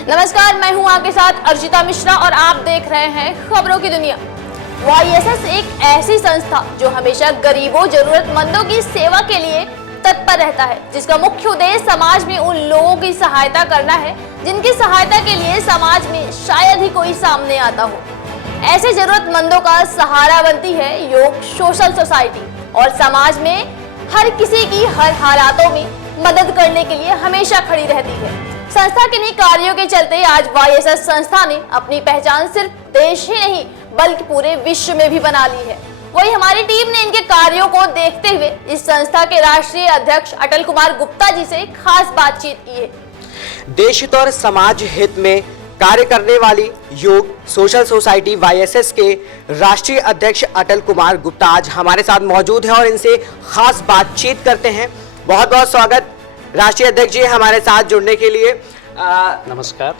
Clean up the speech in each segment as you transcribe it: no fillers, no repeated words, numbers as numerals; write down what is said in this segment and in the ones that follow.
नमस्कार, मैं हूं आपके साथ अर्चिता मिश्रा और आप देख रहे हैं खबरों की दुनिया। वाईएसएस एक ऐसी संस्था जो हमेशा गरीबों, जरूरतमंदों की सेवा के लिए तत्पर रहता है, जिसका मुख्य उद्देश्य समाज में उन लोगों की सहायता करना है जिनकी सहायता के लिए समाज में शायद ही कोई सामने आता हो। ऐसे जरूरतमंदों का सहारा बनती है योग सोशल सोसाइटी और समाज में हर किसी की हर हालातों में मदद करने के लिए हमेशा खड़ी रहती है। संस्था के नए कार्यों के चलते आज वाईएसएस संस्था ने अपनी पहचान सिर्फ देश ही नहीं बल्कि पूरे विश्व में भी बना ली है। वही हमारी टीम ने इनके कार्यों को देखते हुए इस संस्था के राष्ट्रीय अध्यक्ष अटल कुमार गुप्ता जी से खास बातचीत की है। देश हित और समाज हित में कार्य करने वाली योग सोशल सोसाइटी वाईएसएस के राष्ट्रीय अध्यक्ष अटल कुमार गुप्ता आज हमारे साथ मौजूद हैं और इनसे खास बातचीत करते हैं। बहुत बहुत स्वागत राष्ट्रीय अध्यक्ष जी हमारे साथ जुड़ने के लिए। नमस्कार।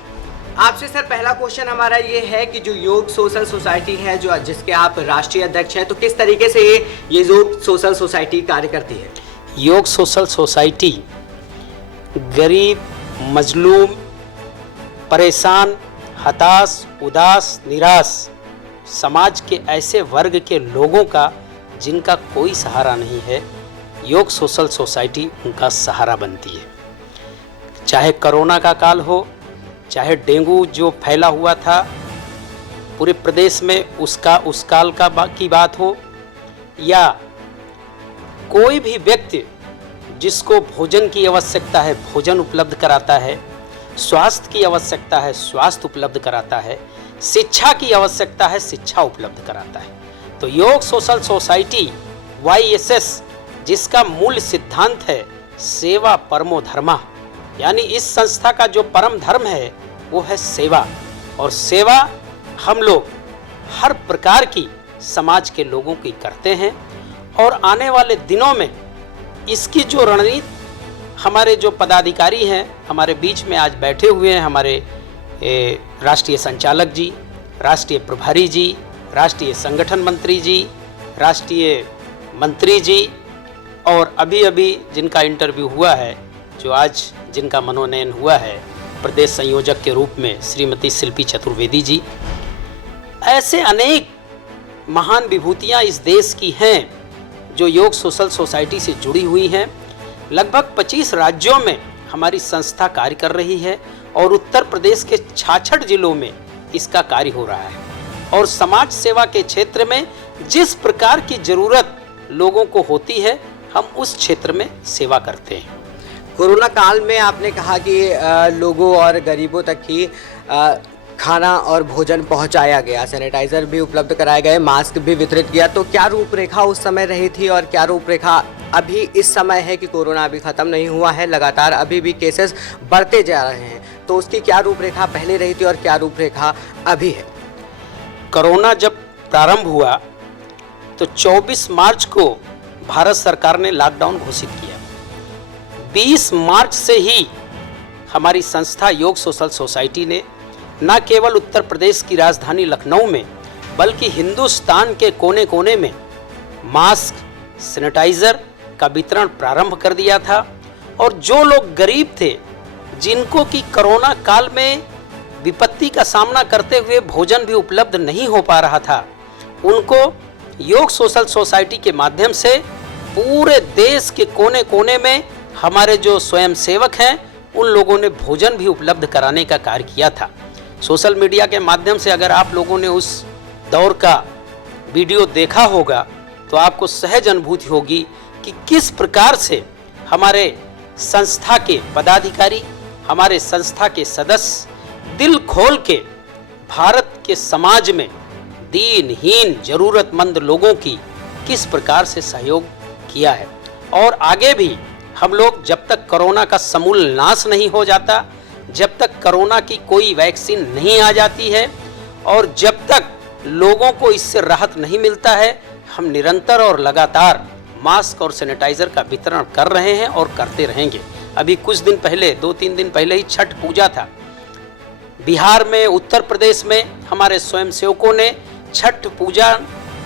आपसे सर पहला क्वेश्चन हमारा ये है कि जो योग सोशल सोसाइटी है जो जिसके आप राष्ट्रीय अध्यक्ष हैं, तो किस तरीके से ये योग सोशल सोसाइटी कार्य करती है? योग सोशल सोसाइटी गरीब, मजलूम, परेशान, हताश, उदास, निराश समाज के ऐसे वर्ग के लोगों का जिनका कोई सहारा नहीं है, योग सोशल सोसाइटी उनका सहारा बनती है। चाहे कोरोना का काल हो, चाहे डेंगू जो फैला हुआ था पूरे प्रदेश में उस काल की बात हो, या कोई भी व्यक्ति जिसको भोजन की आवश्यकता है भोजन उपलब्ध कराता है, स्वास्थ्य की आवश्यकता है स्वास्थ्य उपलब्ध कराता है, शिक्षा की आवश्यकता है शिक्षा उपलब्ध कराता है। तो योग सोशल सोसाइटी वाईएसएस जिसका मूल सिद्धांत है सेवा परमो धर्मा, यानी इस संस्था का जो परम धर्म है वो है सेवा, और सेवा हम लोग हर प्रकार की समाज के लोगों की करते हैं। और आने वाले दिनों में इसकी जो रणनीति हमारे जो पदाधिकारी हैं हमारे बीच में आज बैठे हुए हैं, हमारे राष्ट्रीय संचालक जी, राष्ट्रीय प्रभारी जी, राष्ट्रीय संगठन मंत्री जी, राष्ट्रीय मंत्री जी, और अभी अभी जिनका इंटरव्यू हुआ है, जो आज जिनका मनोनयन हुआ है प्रदेश संयोजक के रूप में श्रीमती शिल्पी चतुर्वेदी जी, ऐसे अनेक महान विभूतियां इस देश की हैं जो योग सोशल सोसाइटी से जुड़ी हुई हैं। लगभग 25 राज्यों में हमारी संस्था कार्य कर रही है और उत्तर प्रदेश के 66 जिलों में इसका कार्य हो रहा है। और समाज सेवा के क्षेत्र में जिस प्रकार की जरूरत लोगों को होती है हम उस क्षेत्र में सेवा करते हैं। कोरोना काल में आपने कहा कि लोगों और गरीबों तक ही खाना और भोजन पहुंचाया गया, सैनिटाइजर भी उपलब्ध कराए गए, मास्क भी वितरित किया, तो क्या रूपरेखा उस समय रही थी और क्या रूपरेखा अभी इस समय है कि कोरोना अभी ख़त्म नहीं हुआ है, लगातार अभी भी केसेस बढ़ते जा रहे हैं, तो उसकी क्या रूपरेखा पहले रही थी और क्या रूपरेखा अभी है? कोरोना जब प्रारंभ हुआ तो 24 मार्च को भारत सरकार ने लॉकडाउन घोषित किया। 20 मार्च से ही हमारी संस्था योग सोशल सोसाइटी ने न केवल उत्तर प्रदेश की राजधानी लखनऊ में बल्कि हिंदुस्तान के कोने कोने में मास्क, सैनिटाइजर का वितरण प्रारंभ कर दिया था। और जो लोग गरीब थे, जिनको कि कोरोना काल में विपत्ति का सामना करते हुए भोजन भी उपलब्ध नहीं हो पा रहा था, उनको योग सोशल सोसाइटी के माध्यम से पूरे देश के कोने कोने में हमारे जो स्वयं सेवक हैं उन लोगों ने भोजन भी उपलब्ध कराने का कार्य किया था। सोशल मीडिया के माध्यम से अगर आप लोगों ने उस दौर का वीडियो देखा होगा तो आपको सहज अनुभूति होगी कि किस प्रकार से हमारे संस्था के पदाधिकारी, हमारे संस्था के सदस्य दिल खोल के भारत के समाज में दीनहीन जरूरतमंद लोगों की किस प्रकार से सहयोग किया है। और आगे भी हम लोग जब तक कोरोना का समूल नाश नहीं हो जाता, जब तक कोरोना की कोई वैक्सीन नहीं आ जाती है और जब तक लोगों को इससे राहत नहीं मिलता है, हम निरंतर और लगातार मास्क और सैनिटाइजर का वितरण कर रहे हैं और करते रहेंगे। अभी कुछ दिन पहले, 2-3 दिन पहले ही छठ पूजा था। बिहार में, उत्तर प्रदेश में हमारे स्वयंसेवकों ने छठ पूजा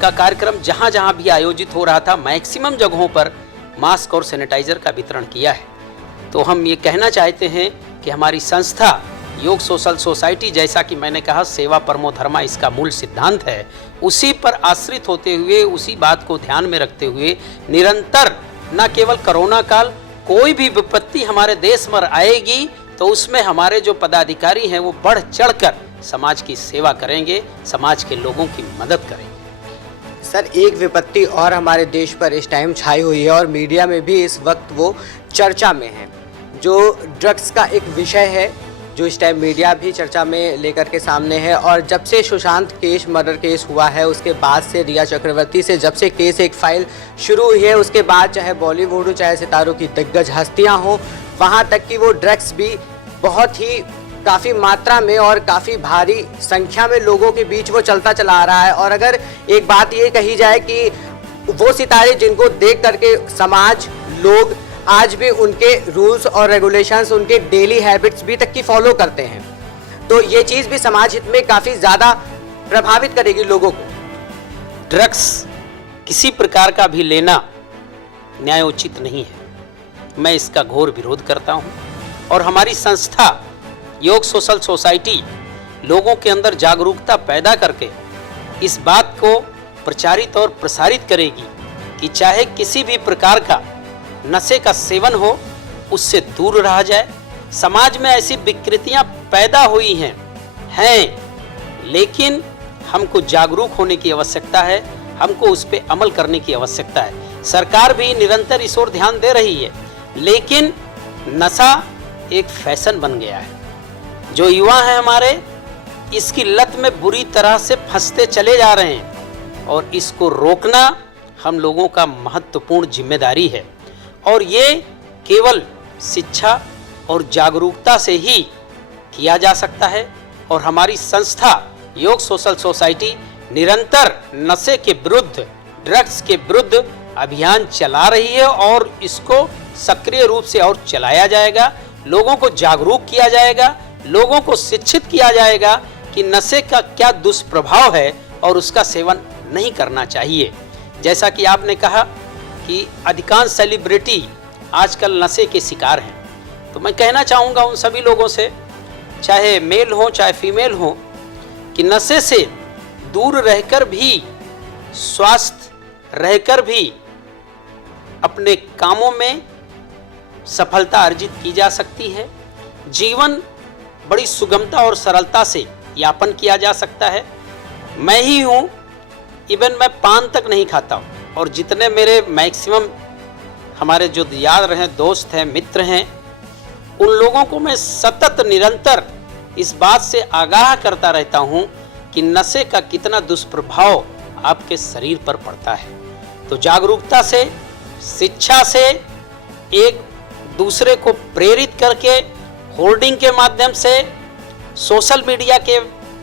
का कार्यक्रम जहाँ जहाँ भी आयोजित हो रहा था, मैक्सिमम जगहों पर मास्क और सैनिटाइजर का वितरण किया है। तो हम ये कहना चाहते हैं कि हमारी संस्था योग सोशल सोसाइटी, जैसा कि मैंने कहा सेवा परमो धर्मा इसका मूल सिद्धांत है, उसी पर आश्रित होते हुए, उसी बात को ध्यान में रखते हुए निरंतर न केवल कोरोना काल, कोई भी विपत्ति हमारे देश में आएगी तो उसमें हमारे जो पदाधिकारी हैं वो बढ़ चढ़कर समाज की सेवा करेंगे, समाज के लोगों की मदद करेंगे। सर, एक विपत्ति और हमारे देश पर इस टाइम छाई हुई है और मीडिया में भी इस वक्त वो चर्चा में है, जो ड्रग्स का एक विषय है, जो इस टाइम मीडिया भी चर्चा में लेकर के सामने है। और जब से सुशांत केस, मर्डर केस हुआ है, उसके बाद से रिया चक्रवर्ती से जब से केस एक फाइल शुरू हुई है, उसके बाद चाहे बॉलीवुड हो, चाहे सितारों की दिग्गज हस्तियां हो, वहां तक कि वो ड्रग्स भी बहुत ही काफ़ी मात्रा में और काफ़ी भारी संख्या में लोगों के बीच वो चलता चला आ रहा है। और अगर एक बात ये कही जाए कि वो सितारे जिनको देख करके समाज, लोग आज भी उनके रूल्स और रेगुलेशंस, उनके डेली हैबिट्स भी तक की फॉलो करते हैं, तो ये चीज़ भी समाज हित में काफ़ी ज़्यादा प्रभावित करेगी लोगों को। ड्रग्स किसी प्रकार का भी लेना न्यायोचित नहीं है, मैं इसका घोर विरोध करता हूँ। और हमारी संस्था योग सोशल सोसाइटी लोगों के अंदर जागरूकता पैदा करके इस बात को प्रचारित और प्रसारित करेगी कि चाहे किसी भी प्रकार का नशे का सेवन हो, उससे दूर रहा जाए। समाज में ऐसी विकृतियां पैदा हुई हैं, लेकिन हमको जागरूक होने की आवश्यकता है, हमको उस पर अमल करने की आवश्यकता है। सरकार भी निरंतर इस ओर ध्यान दे रही है, लेकिन नशा एक फैशन बन गया है। जो युवा हैं हमारे, इसकी लत में बुरी तरह से फंसते चले जा रहे हैं और इसको रोकना हम लोगों का महत्वपूर्ण जिम्मेदारी है। और ये केवल शिक्षा और जागरूकता से ही किया जा सकता है। और हमारी संस्था योग सोशल सोसाइटी निरंतर नशे के विरुद्ध, ड्रग्स के विरुद्ध अभियान चला रही है और इसको सक्रिय रूप से और चलाया जाएगा। लोगों को जागरूक किया जाएगा, लोगों को शिक्षित किया जाएगा कि नशे का क्या दुष्प्रभाव है और उसका सेवन नहीं करना चाहिए। जैसा कि आपने कहा कि अधिकांश सेलिब्रिटी आजकल नशे के शिकार हैं, तो मैं कहना चाहूँगा उन सभी लोगों से, चाहे मेल हो चाहे फीमेल हो, कि नशे से दूर रहकर भी, स्वस्थ रहकर भी अपने कामों में सफलता अर्जित की जा सकती है। जीवन बड़ी सुगमता और सरलता से यापन किया जा सकता है। मैं ही हूँ, इवन मैं पान तक नहीं खाता हूँ, और जितने मेरे मैक्सिमम हमारे जो यार हैं, दोस्त हैं, मित्र हैं, उन लोगों को मैं सतत निरंतर इस बात से आगाह करता रहता हूँ कि नशे का कितना दुष्प्रभाव आपके शरीर पर पड़ता है। तो जागरूकता से, शिक्षा से, एक दूसरे को प्रेरित करके, होर्डिंग के माध्यम से, सोशल मीडिया के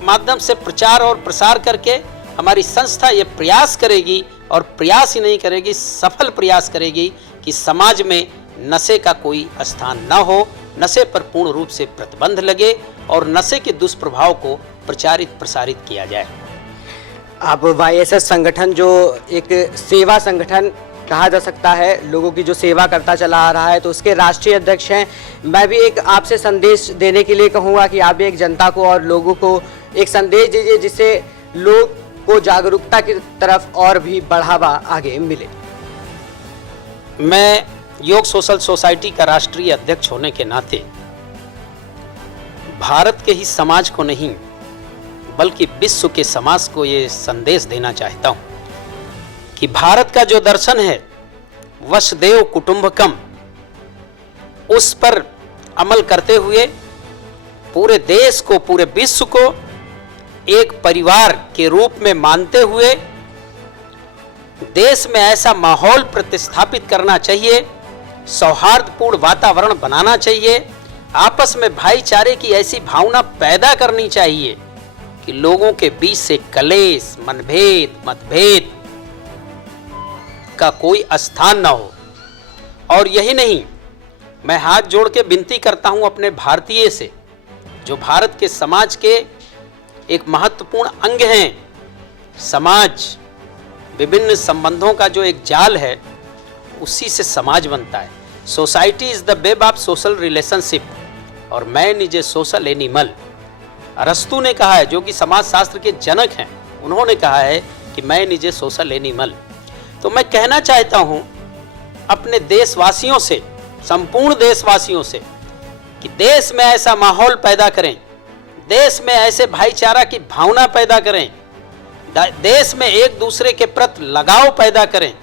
माध्यम से प्रचार और प्रसार करके हमारी संस्था ये प्रयास करेगी, और प्रयास ही नहीं करेगी, सफल प्रयास करेगी कि समाज में नशे का कोई स्थान न हो, नशे पर पूर्ण रूप से प्रतिबंध लगे और नशे के दुष्प्रभाव को प्रचारित प्रसारित किया जाए। अब वाईएसएस संगठन जो एक सेवा संगठन कहा जा सकता है, लोगों की जो सेवा करता चला आ रहा है, तो उसके राष्ट्रीय अध्यक्ष हैं। मैं भी एक आपसे संदेश देने के लिए कहूँगा कि आप भी एक जनता को और लोगों को एक संदेश दीजिए, जिससे लोग को जागरूकता की तरफ और भी बढ़ावा आगे मिले। मैं योग सोशल सोसाइटी का राष्ट्रीय अध्यक्ष होने के नाते भारत के ही समाज को नहीं, बल्कि विश्व के समाज को ये संदेश देना चाहता हूँ कि भारत का जो दर्शन है वसुधैव कुटुंबकम, उस पर अमल करते हुए पूरे देश को, पूरे विश्व को एक परिवार के रूप में मानते हुए देश में ऐसा माहौल प्रतिस्थापित करना चाहिए, सौहार्दपूर्ण वातावरण बनाना चाहिए, आपस में भाईचारे की ऐसी भावना पैदा करनी चाहिए कि लोगों के बीच से कलेश, मनभेद, मतभेद का कोई स्थान न हो। और यही नहीं, मैं हाथ जोड़ के विनती करता हूं अपने भारतीय से, जो भारत के समाज के एक महत्वपूर्ण अंग हैं। समाज विभिन्न संबंधों का जो एक जाल है, उसी से समाज बनता है। Society is the web of social relationship. और मैं निजे सोशल एनिमल। अरस्तु ने कहा है, जो कि समाजशास्त्र के जनक हैं, उन्होंने कहा है कि मैं निजे सोशल एनिमल। तो मैं कहना चाहता हूं अपने देशवासियों से, संपूर्ण देशवासियों से, कि देश में ऐसा माहौल पैदा करें, देश में ऐसे भाईचारा की भावना पैदा करें, देश में एक दूसरे के प्रति लगाव पैदा करें,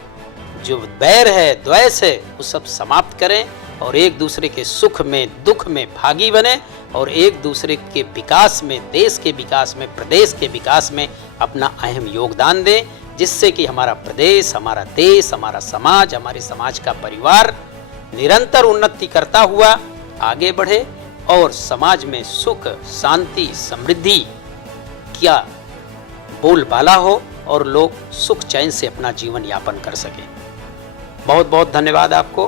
जो बैर है, द्वेष है, वो सब समाप्त करें और एक दूसरे के सुख में, दुख में भागी बने और एक दूसरे के विकास में, देश के विकास में, प्रदेश के विकास में अपना अहम योगदान दें, जिससे कि हमारा प्रदेश, हमारा देश, हमारा समाज, हमारे समाज का परिवार निरंतर उन्नति करता हुआ आगे बढ़े और समाज में सुख, शांति, समृद्धि क्या बोलबाला हो और लोग सुख चैन से अपना जीवन यापन कर सकें। बहुत बहुत धन्यवाद आपको।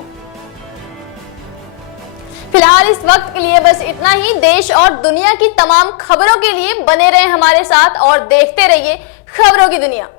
फिलहाल इस वक्त के लिए बस इतना ही। देश और दुनिया की तमाम खबरों के लिए बने रहें हमारे साथ और देखते रहिए खबरों की दुनिया।